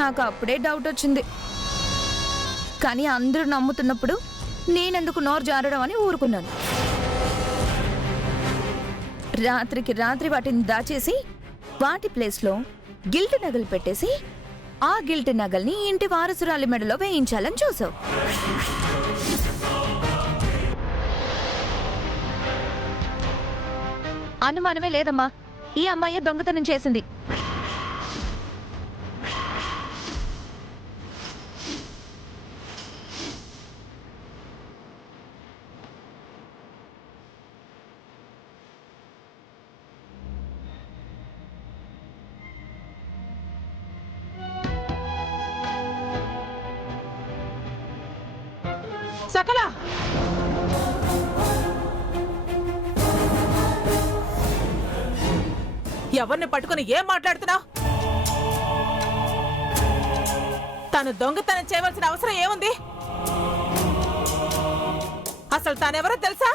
నాకు అప్పుడే డౌట్ వచ్చింది. కానీ అందరూ నమ్ముతున్నప్పుడు నేనెందుకు నోరు జారడం అని ఊరుకున్నాను. రాత్రికి రాత్రి వాటిని దాచేసి వాటి ప్లేస్లో గిల్ట్ నగలు పెట్టేసి ఆ గిల్ట్ నగల్ని ఇంటి వారసురాలి మెడలో వేయించాలని చూసావు. అనుమానమే లేదమ్మా, ఈ అమ్మాయి దొంగతనం చేసింది. సకల ఎవరిని పట్టుకుని ఏం మాట్లాడుతున్నావు? తను దొంగతనం చేయవలసిన అవసరం ఏముంది? అసలు తానెవరో తెలుసా?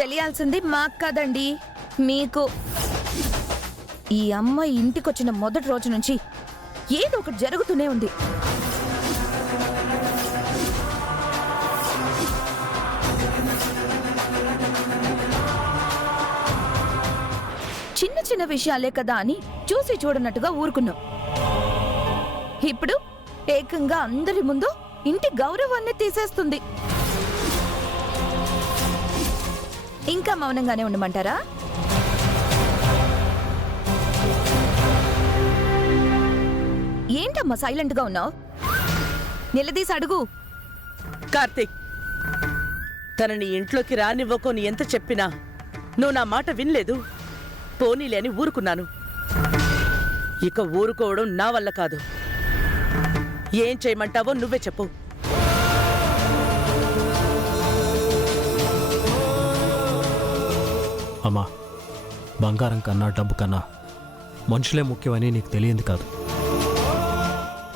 తెలియాల్సింది మాకు కాదండి, మీకు. ఈ అమ్మాయి ఇంటికొచ్చిన మొదటి రోజు నుంచి ఏదో ఒకటి జరుగుతూనే ఉంది. చిన్న చిన్న విషయాలే కదా అని చూసి చూడనట్టుగా ఊరుకున్నాం. ఇప్పుడు ఏకంగా అందరి ముందు ఇంటి గౌరవాన్ని తీసేస్తుంది. ఇంకా మౌనంగానే ఉండమంటారా? ఏంటమ్మా సైలెంట్ గా ఉన్నావు? నిలదీసి అడుగు. కార్తీక్, తనని ఇంట్లోకి రానివ్వకోని ఎంత చెప్పినా నువ్వు నా మాట వినలేదు. పోనీలే అని ఊరుకున్నాను. ఇక ఊరుకోవడం నా వల్ల కాదు. ఏం చేయమంటావో నువ్వే చెప్పు. అమ్మా, బంగారం కన్నా డబ్బు కన్నా మనుషులే ముఖ్యమని నీకు తెలియంది కాదు.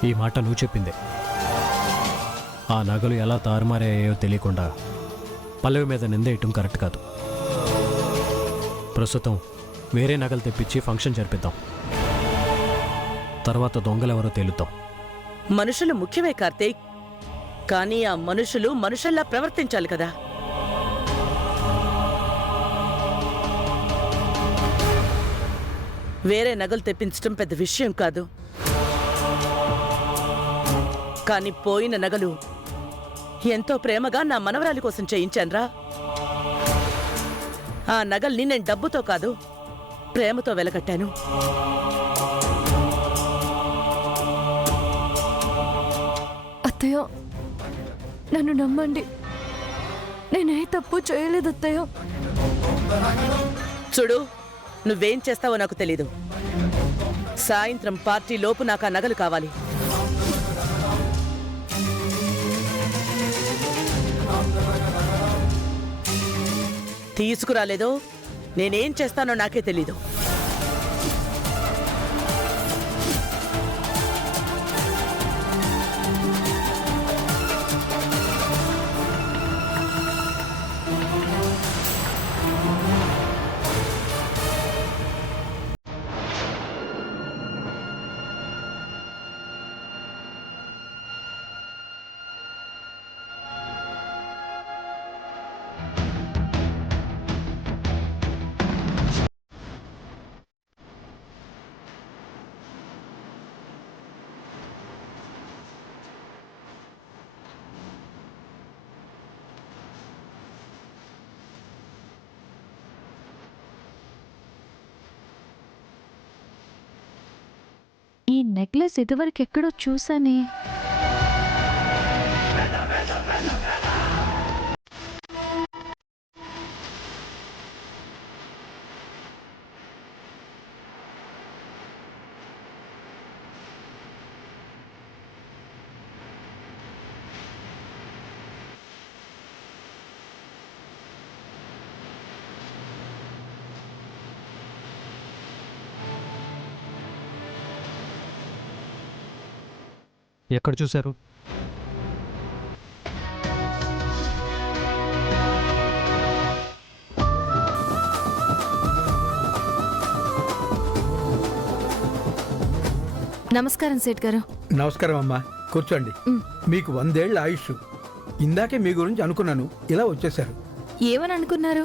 ఈ మాట నువ్వు చెప్పిందే. ఆ నగలు ఎలా తారుమారయ్యాయో తెలియకుండా పల్లవి మీద నిందేయటం కరెక్ట్ కాదు. ప్రస్తుతం వేరే నగలు తెప్పించి ఫంక్షన్ జరిపిద్దాం. తర్వాత దొంగలెవరో తేలుద్దాం. మనుషులు ముఖ్యమే కార్తీక్, కానీ ఆ మనుషులు మనుషుల్లా ప్రవర్తించాలి కదా. వేరే నగలు తెప్పించడం పెద్ద విషయం కాదు, కానీ పోయిన నగలు ఎంతో ప్రేమగా నా మనవరాలి కోసం చేయించాన్రా. ఆ నగల్ని నేను డబ్బుతో కాదు, ప్రేమతో వెలకట్టాను. అత్తయ్య, నన్ను నమ్మండి, నేనే తప్పు చేయలేదు అత్తయ్య. చూడు, నువ్వేం చేస్తావో నాకు తెలీదు. సాయంత్రం పార్టీ లోపు నాకు ఆ నగలు కావాలి. తీసుకురాలేదో నేనేం చేస్తానో నాకే తెలీదు. ఈ నెక్లెస్ ఇదివరకు ఎక్కడో చూసానే. ఎక్కడ చూశారు? నమస్కారం సేట్ గారు. నమస్కారం అమ్మా, కూర్చోండి. మీకు 100 ఏళ్ల ఆయుష్. ఇందాకే మీ గురించి అనుకున్నాను, ఇలా వచ్చేసారు. ఏమని అనుకున్నారు?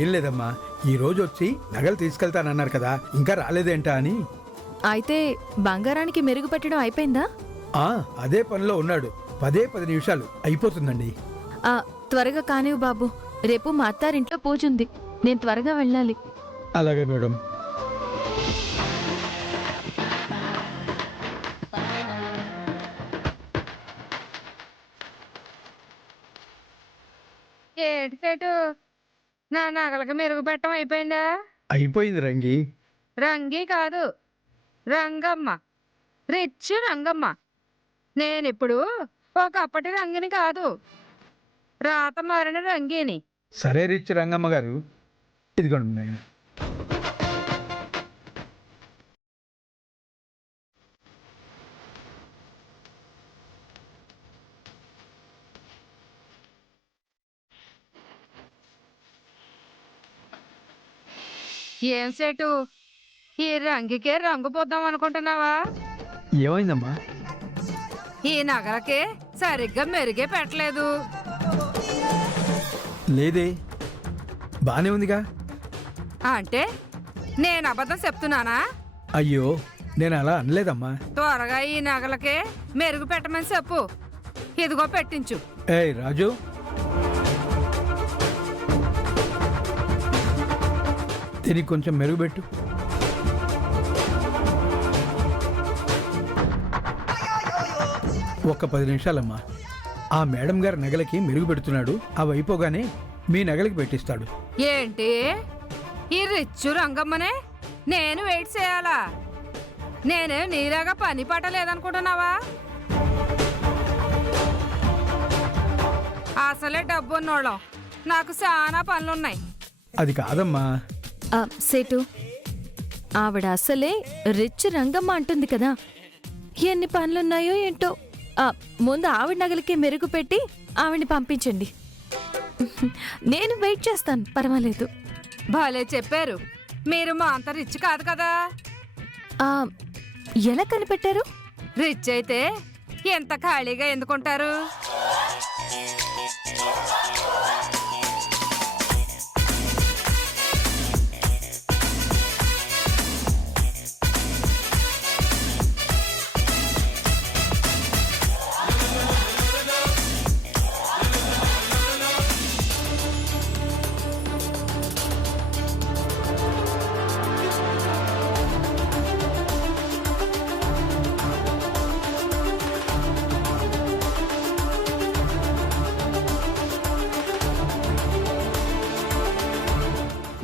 ఏం లేదమ్మా, ఈ రోజు వచ్చి నగలు తీసుకెళ్తానన్నారు కదా, ఇంకా రాలేదేంటా అని. అయితే బంగారానికి మెరుగు పెట్టడం అయిపోయిందా? అదే పనిలో ఉన్నాడు. 10 నిమిషాలు అయిపోతుందండి. త్వరగా కానివ్వు బాబు, రేపు మా అత్తారింట్లో పూజ ఉంది, నేను త్వరగా వెళ్ళాలి. అలాగే మేడం. ఏటి సెటు నా నగలకి మెరుగు పెట్టడం అయిపోయిందా? అయిపోయింది రంగి. రంగి కాదు, రంగమ్మ. రిచ్ రంగమ్మ. నేనిప్పుడు ఒకప్పటి రంగిని కాదు, రాత మారిన రంగిని. సరే రిచ్ రంగమ్మ గారు, ఇదిగోండి నేను. ఏం సెటు, ఈ రంగికే రంగు పోద్దాం అనుకుంటున్నావా? ఏమైందమ్మా? ఈ నగలకి సరిగ్గా మెరుగే పెట్టలేదు. లేదే, బానే ఉందిగా. అంటే నేను అబద్ధం చెప్తున్నానా? అయ్యో, నేను అలా అనలేదమ్మా. త్వరగా ఈ నగలకి మెరుగు పెట్టమని చెప్పు. ఇదిగో పెట్టించు. ఏయ్ రాజు, దీనికి కొంచెం మెరుగుపెట్టు. ఒక్క 10 నిమిషాలమ్మా. ఆ మేడం గారి నగలకి మెరుగు పెడుతున్నాడు, అవి అయిపోగానే మీ నగలకి పెట్టిస్తాడు. ఏంటి, ఈ రిచ్చు రంగమ్మనే నేను వెయిట్ చేయాలా? నేనే నీలాగా పని పాట లేదనుకుంటున్నావా? అసలే డబ్బు ఉన్నోళ్ళం, నాకు చాలా పనులున్నాయి. అది కాదమ్మా. సేటు, ఆవిడ అసలే రిచ్ రంగమ్మ అంటుంది కదా, ఎన్ని పనులున్నాయో ఏంటో. ముందు ఆవిడ నగలకి మెరుగు పెట్టి ఆవిడ్ని పంపించండి, నేను వెయిట్ చేస్తాను, పర్వాలేదు. భలే చెప్పారు. మీరు మా అంత రిచ్ కాదు కదా. ఎలా కనిపెట్టారు? రిచ్ అయితే ఎంత ఖాళీగా ఎందుకుంటారు?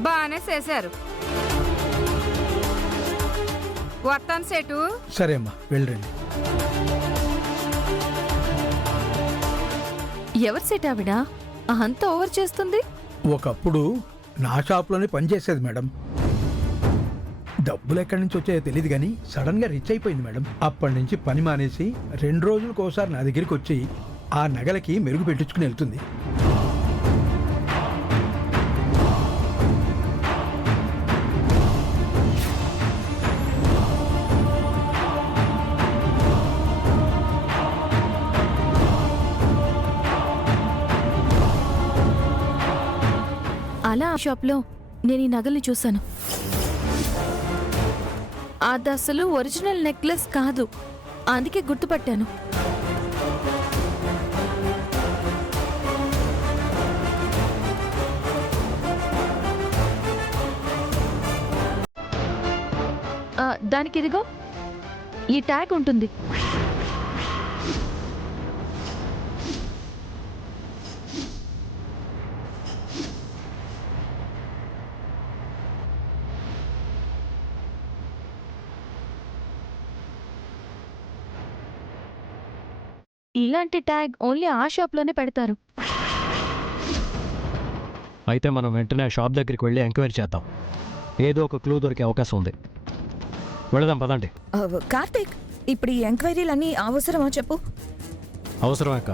బానే చేశారు. వస్తాను సెటు. సరే అమ్మా, వెళ్ళండి. ఎవరు సెట్ ఆవిడ అంత ఓవర్ చేస్తుంది? ఒకప్పుడు నా షాప్లోనే పనిచేసేది మేడం. డబ్బులు ఎక్కడి నుంచి వచ్చాయో తెలియదు కానీ సడన్ గా రిచ్ అయిపోయింది మేడం. అప్పటి నుంచి పని మానేసి 2 రోజులకు ఒకసారి నా దగ్గరికి వచ్చి ఆ నగలకి మెరుగు పెట్టించుకుని వెళ్తుంది. అలా ఆ షాప్లో నేను ఈ నగల్ని చూశాను. అది అసలు ఒరిజినల్ నెక్లెస్ కాదు, అందుకే గుర్తుపట్టాను. దానికి ఇదిగో ఈ ట్యాగ్ ఉంటుంది. ఇలాంటి ట్యాగ్ ఓన్లీ ఆ షాప్లోనే పెడతారు. అయితే మనం వెంటనే ఆ షాప్ దగ్గరికి వెళ్ళి ఎంక్వైరీ చేద్దాం, ఏదో ఒక క్లూ దొరికే అవకాశం ఉంది. వెళదాం పదండి. కార్తీక్, ఇప్పుడు ఈ ఎంక్వైరీలన్నీ అవసరమా చెప్పు? అవసరమే అక్క.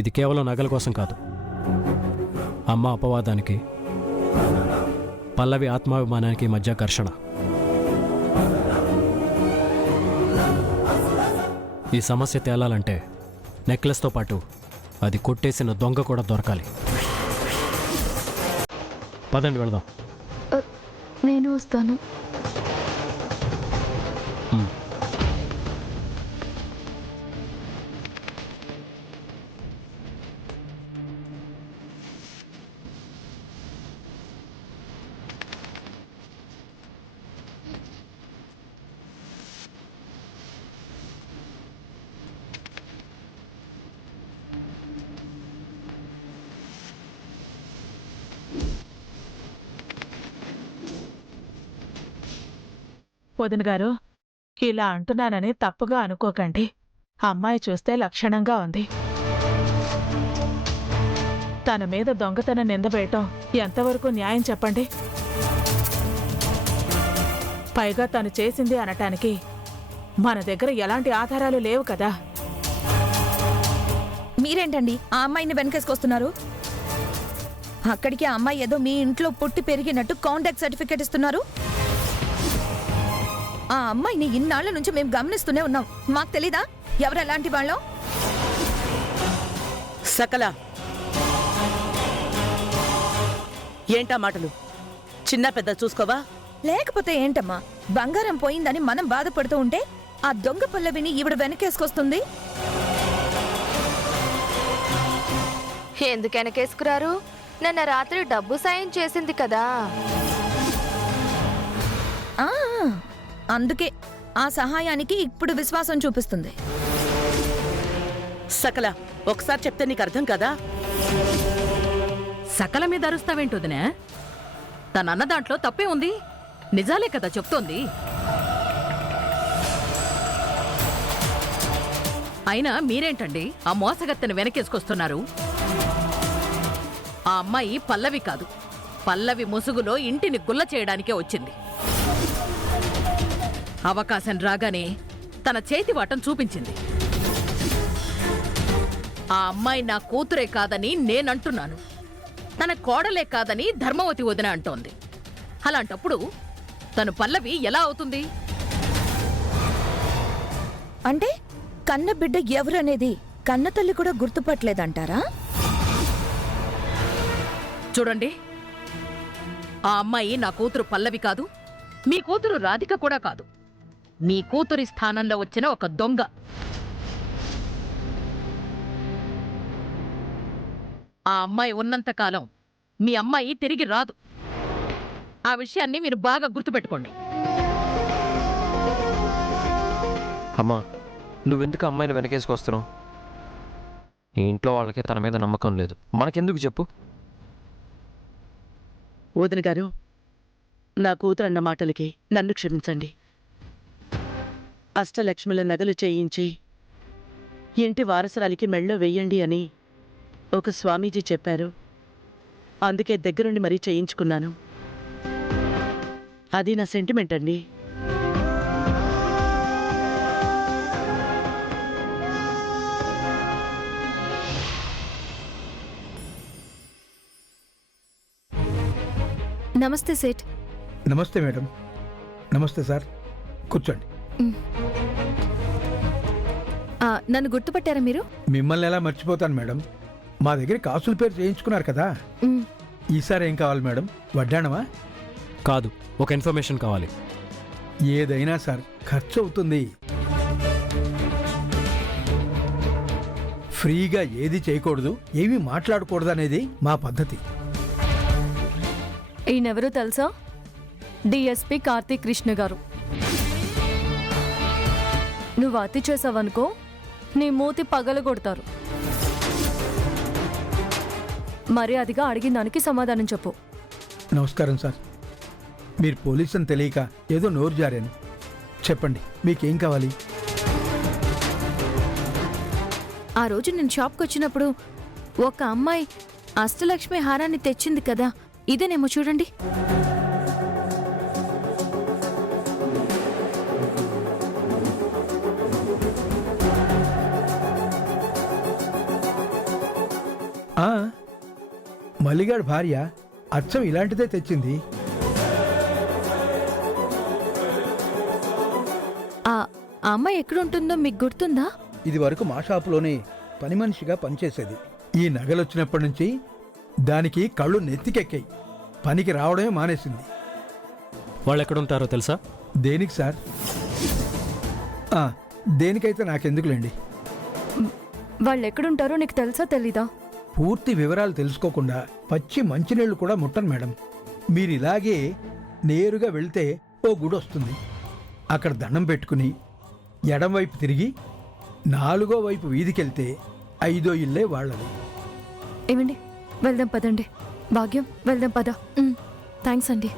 ఇది కేవలం నగల కోసం కాదు, అమ్మ అపవాదానికి పల్లవి ఆత్మాభిమానానికి మధ్య ఘర్షణ. ఈ సమస్య తేలాలంటే నెక్లెస్తో పాటు అది కొట్టేసిన దొంగ కూడా దొరకాలి. పదండి వెళదాం. నేను వస్తాను. వదిన గారు, ఇలా అంటున్నానని తప్పుగా అనుకోకండి. అమ్మాయి చూస్తే లక్షణంగా ఉంది. తన మీద దొంగతనం నిందవేయటం ఎంతవరకు న్యాయం చెప్పండి? పైగా తను చేసింది అనటానికి మన దగ్గర ఎలాంటి ఆధారాలు లేవు కదా. మీరేంటండి ఆ అమ్మాయిని వెనకేసుకొస్తున్నారు? అక్కడికి ఆ అమ్మాయి ఏదో మీ ఇంట్లో పుట్టి పెరిగినట్టు కాంటాక్ట్ సర్టిఫికేట్ ఇస్తున్నారు. ఆ అమ్మాయిని ఇన్నాళ్ల నుంచి మేము గమనిస్తూనే ఉన్నాం. మాకు తెలీదా ఎవరు ఎలాంటి వాళ్ళం? సకల, ఏంటా మాటలు? చిన్న పెద్ద చూసుకోవా? లేకపోతే ఏంటమ్మా, బంగారం పోయిందని మనం బాధపడుతూ ఉంటే ఆ దొంగ పల్లవిని ఈవిడ వెనకేసుకొస్తుంది. ఎందుకు వెనకేసుకురారు? నిన్న రాత్రి డబ్బు సాయం చేసింది కదా. ఆ అందుకే ఆ సహాయానికి ఇప్పుడు విశ్వాసం చూపిస్తుంది. సకల, ఒకసారి చెప్తే నీకు అర్థం కదా? సకల మీద అరుస్తావేంటొదినే? తనన్న దాంట్లో తప్పే ఉంది. నిజాలే కదా చెప్తోంది. అయినా మీరేంటండి ఆ మోసగత్తెను వెనకేసుకొస్తున్నారు? ఆ అమ్మాయి పల్లవి కాదు, పల్లవి ముసుగులో ఇంటిని గుల్ల చేయడానికే వచ్చింది. అవకాశం రాగానే తన చేతివాటం చూపించింది. ఆ అమ్మాయి నా కూతురే కాదని నేనంటున్నాను, తన కోడలే కాదని ధర్మవతి వదిన అంటోంది. అలాంటప్పుడు తను పల్లవి ఎలా అవుతుంది? అంటే కన్న బిడ్డ ఎవరనేది కన్న తల్లి కూడా గుర్తుపట్టలేదంటారా? చూడండి, ఆ అమ్మాయి నా కూతురు పల్లవి కాదు, మీ కూతురు రాధిక కూడా కాదు. మీ కూతురి స్థానంలో వచ్చిన ఒక దొంగ. ఆ అమ్మాయి ఉన్నంతకాలం మీ అమ్మాయి తిరిగి రాదు. ఆ విషయాన్ని మీరు బాగా గుర్తుపెట్టుకోండి. అమ్మా, నువ్వెందుకు అమ్మాయిని వెనకేసుకొస్తున్నావు? నీ ఇంట్లో వాళ్ళకి తన మీద నమ్మకం లేదు, మనకెందుకు చెప్పు? వదిన గారు, నా కూతురు అన్న మాటలకి నన్ను క్షమించండి. అష్టలక్ష్ముల నగలు చేయించి ఇంటి వారసురాలికి మెళ్ళో వెయ్యండి అని ఒక స్వామీజీ చెప్పారు. అందుకే దగ్గరుండి మరీ చేయించుకున్నాను. అది నా సెంటిమెంట్ అండి. నమస్తే సేట్. నమస్తే మేడం. నమస్తే సార్, కూర్చోండి. నన్ను గుర్తుపట్టారా మీరు? మిమ్మల్ని ఎలా మర్చిపోతాను మేడం, మా దగ్గర కాసుల పేరు చేయించుకున్నారు కదా. ఈసారి ఏం కావాలి మేడం? వడ్డాణమా? కాదు, ఒక ఇన్ఫర్మేషన్ కావాలి. ఏదైనా సార్, ఖర్చు అవుతుంది. ఫ్రీగా ఏది చేయకూడదు, ఏమీ మాట్లాడకూడదు అనేది మా పద్ధతి. ఈయనెవరో తెలుసా? డిఎస్పి కార్తీక్ కృష్ణ గారు. నువ్వు అతి చేసావనుకో, నీ మూతి పగలు కొడతారు. మర్యాదగా అడిగిన దానికి సమాధానం చెప్పు. నమస్కారం సార్, మీరు పోలీస్ అని తెలియక ఏదో నోరు జారాను. చెప్పండి, మీకేం కావాలి? ఆ రోజు నేను షాప్కి వచ్చినప్పుడు ఒక అమ్మాయి అష్టలక్ష్మి హారాన్ని తెచ్చింది కదా, ఇదేనేమో చూడండి. మల్లిగాడి భార్య అచ్చం ఇలాంటిదే తెచ్చింది. ఆ అమ్మాయి ఎక్కడుంటుందో మీకు గుర్తుందా? ఇది వరకు మా షాపులోనే పని మనిషిగా పనిచేసేది. ఈ నగలొచ్చినప్పటి నుంచి దానికి కళ్ళు నెత్తికెక్కాయి. పనికి రావడమే మానేసింది. వాళ్ళు ఎక్కడుంటారో తెలుసా? దేనికి సార్? దేనికైతే నాకెందుకులేండి. వాళ్ళు ఎక్కడుంటారో నీకు తెలుసా తెలీదా? పూర్తి వివరాలు తెలుసుకోకుండా పచ్చి మంచినీళ్లు కూడా ముట్టను మేడం. మీరు ఇలాగే నేరుగా వెళ్తే ఓ గుడి వస్తుంది. అక్కడ దండం పెట్టుకుని ఎడం వైపు తిరిగి 4వ వైపు వీధికెళ్తే 5వ ఇల్లే వాళ్ళది. ఏమండి, వెళ్దాం పదండి. భాగ్యం, వెళ్దాం పద. థ్యాంక్స్ అండి.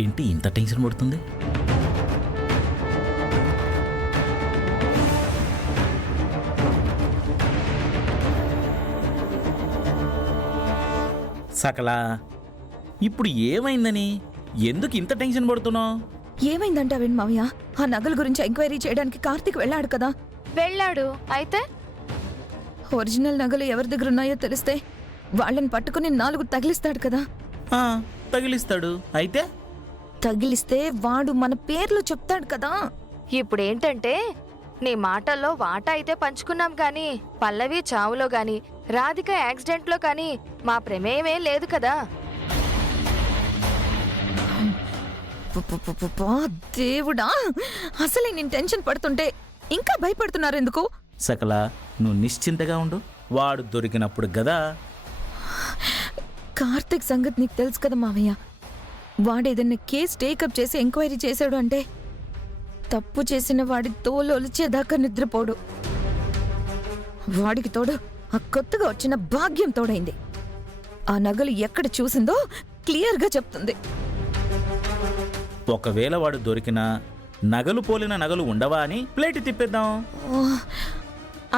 ఏంటి ఇంత టెన్షన్ పడుతుంది? సకలా, ఇప్పుడు ఏమైందని ఎందుకు ఇంత టెన్షన్ పడుతున్నావు? ఏమైందంటావేంటి మావయ్య? ఆ నగల గురించి ఎంక్వైరీ చేయడానికి కార్తీక్ వెళ్ళాడు కదా. వెళ్ళాడు. అయితే ఒరిజినల్ నగలు ఎవరి దగ్గర ఉన్నాయో తెలిస్తే వాళ్ళని పట్టుకుని 4 తగిలిస్తాడు కదా. తగిలిస్తాడు. అయితే తగిలిస్తే వాడు మన పేర్లు చెప్తాడు కదా. ఇప్పుడేంటంటే నీ మాటల్లో వాటా అయితే పంచుకున్నాం కానీ పల్లవి చావులో గాని రాధిక యాక్సిడెంట్లో కానీ మా ప్రమేయమే లేదు కదా. దేవుడా, అసలే నేను టెన్షన్ పడుతుంటే ఇంకా భయపడుతున్నారు ఎందుకు? సకలా, నువ్వు నిశ్చింతగా ఉండు. వాడు దొరికినప్పుడు గదా. కార్తిక్ సంగతి నీకు తెలుసు కదా మావయ్య. వాడేదన్నా కేసు టేకప్ చేసి ఎంక్వైరీ చేశాడు అంటే తప్పు చేసిన వాడి తోలొలిచేదాకా నిద్రపోడు. వాడికి తోడు ఆ కొత్తగా వచ్చిన భాగ్యం తోడైంది. ఆ నగలు ఎక్కడ చూసిందో క్లియర్గా చెప్తుంది. ఒకవేళ వాడు దొరికినా నగలు పోలిన నగలు ఉండవా అని ప్లేట్ తిప్పేద్దాం.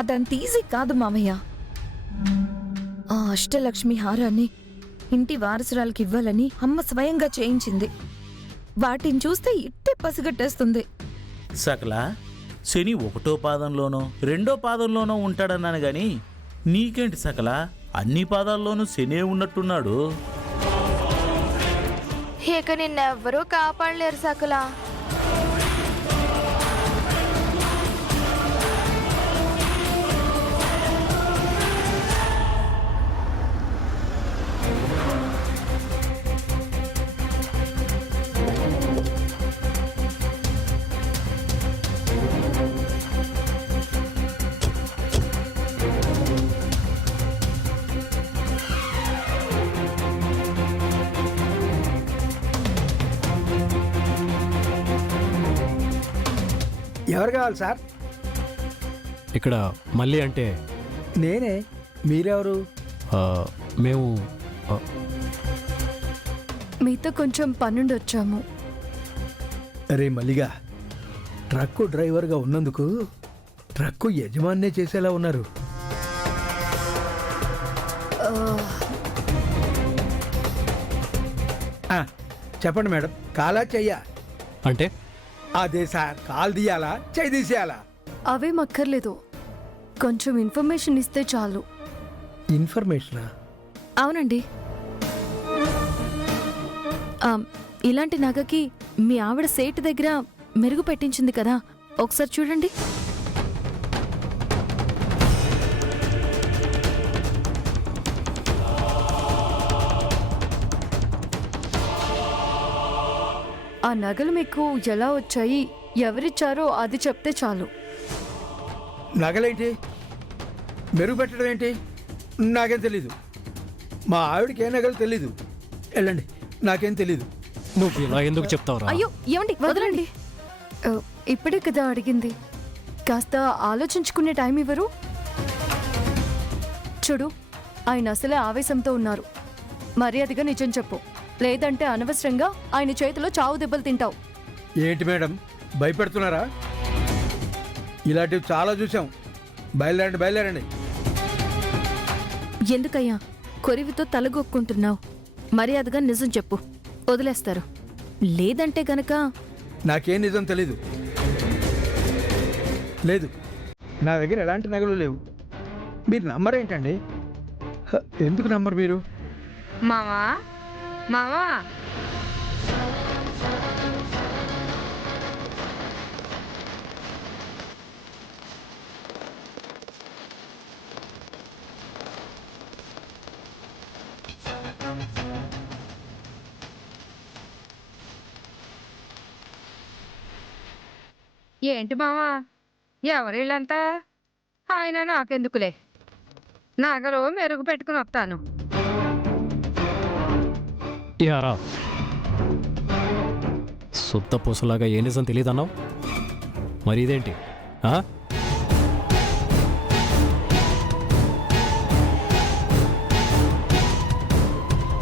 అదంత ఈజీ కాదు మామయ్య. ఆ అష్టలక్ష్మి హారాన్ని ఇంటి వారసురాలకి ఇవ్వాలని అమ్మ స్వయంగా చేయించింది. వాటిని చూస్తే ఇట్టే పసిగట్టేస్తుంది. సకలా, శని 1వ పాదంలోనో 2వ పాదంలోనో ఉంటాడన్నాను గాని నీకేంటి సకలా, అన్ని పాదాల్లోనూ శనే ఉన్నట్టున్నాడు. ఇక నిన్నెవ్వరూ కాపాడలేరు సకలా. ఎవరు కావాలి సార్? ఇక్కడ మళ్ళీ అంటే నేనే. మీరెవరు? మేము మీతో కొంచెం పనుండి వచ్చాము. అరే మల్లిగా, ట్రక్కు డ్రైవర్గా ఉన్నందుకు ట్రక్కు యజమాన్నే చేసేలా ఉన్నారు. చెప్పండి మేడం, కాలా చెయ్యా? అంటే అదే సార్, కాలు తీయాలా చెయ్యి తీసేయాలా? అవేం అక్కర్లేదు, కొంచెం ఇన్ఫర్మేషన్ ఇస్తే చాలు. ఇన్ఫర్మేషనా? అవునండి. ఇలాంటి నగకి మీ ఆవిడ సేటు దగ్గర మెరుగు పెట్టించింది కదా, ఒకసారి చూడండి. ఆ నగలు మీకు ఎలా వచ్చాయి, ఎవరిచ్చారో అది చెప్తే చాలు. నగలేంటి, మెరుగు పెట్టడం ఏంటి? నాకేం తెలీదు. మా ఆవిడకి ఏ నగలు తెలీదు. వెళ్ళండి, నాకేం తెలీదు. నువ్వు ఇలా ఎందుకు చెప్తావురా? అయ్యో ఏమండి, వదలండి. ఇప్పుడే కదా అడిగింది, కాస్త ఆలోచించుకునే టైం ఇవ్వరు? చూడు, ఆయన అసలే ఆవేశంతో ఉన్నారు. మర్యాదగా నిజం చెప్పు, లేదంటే అనవసరంగా ఆయన చేతిలో చావు దెబ్బలు తింటావు. ఏంటి మేడం, భయపెడుతున్నారా? ఇలాంటివి చాలా చూసాం. బయలుదేరండి, బయలుదేరండి. ఎందుకయ్యా కొరివితో తలగొక్కుంటున్నావు? మర్యాదగా నిజం చెప్పు, వదిలేస్తారు. లేదంటే గనక నాకేం నిజం తెలీదు. లేదు, నా దగ్గర ఎలాంటి నగలు లేవు. మీరు నమ్మరేంటండి? ఎందుకు నమ్మరు మీరు? మావా మావా ఏంటి మావా, ఎవరిళ్ళంతా? ఆయన నాకెందుకులే, నగలు మెరుగు పెట్టుకుని వస్తాను. యారా శుద్ధ పూసలాగా ఏ నిజం తెలియదన్నావు? మరి ఇదేంటి?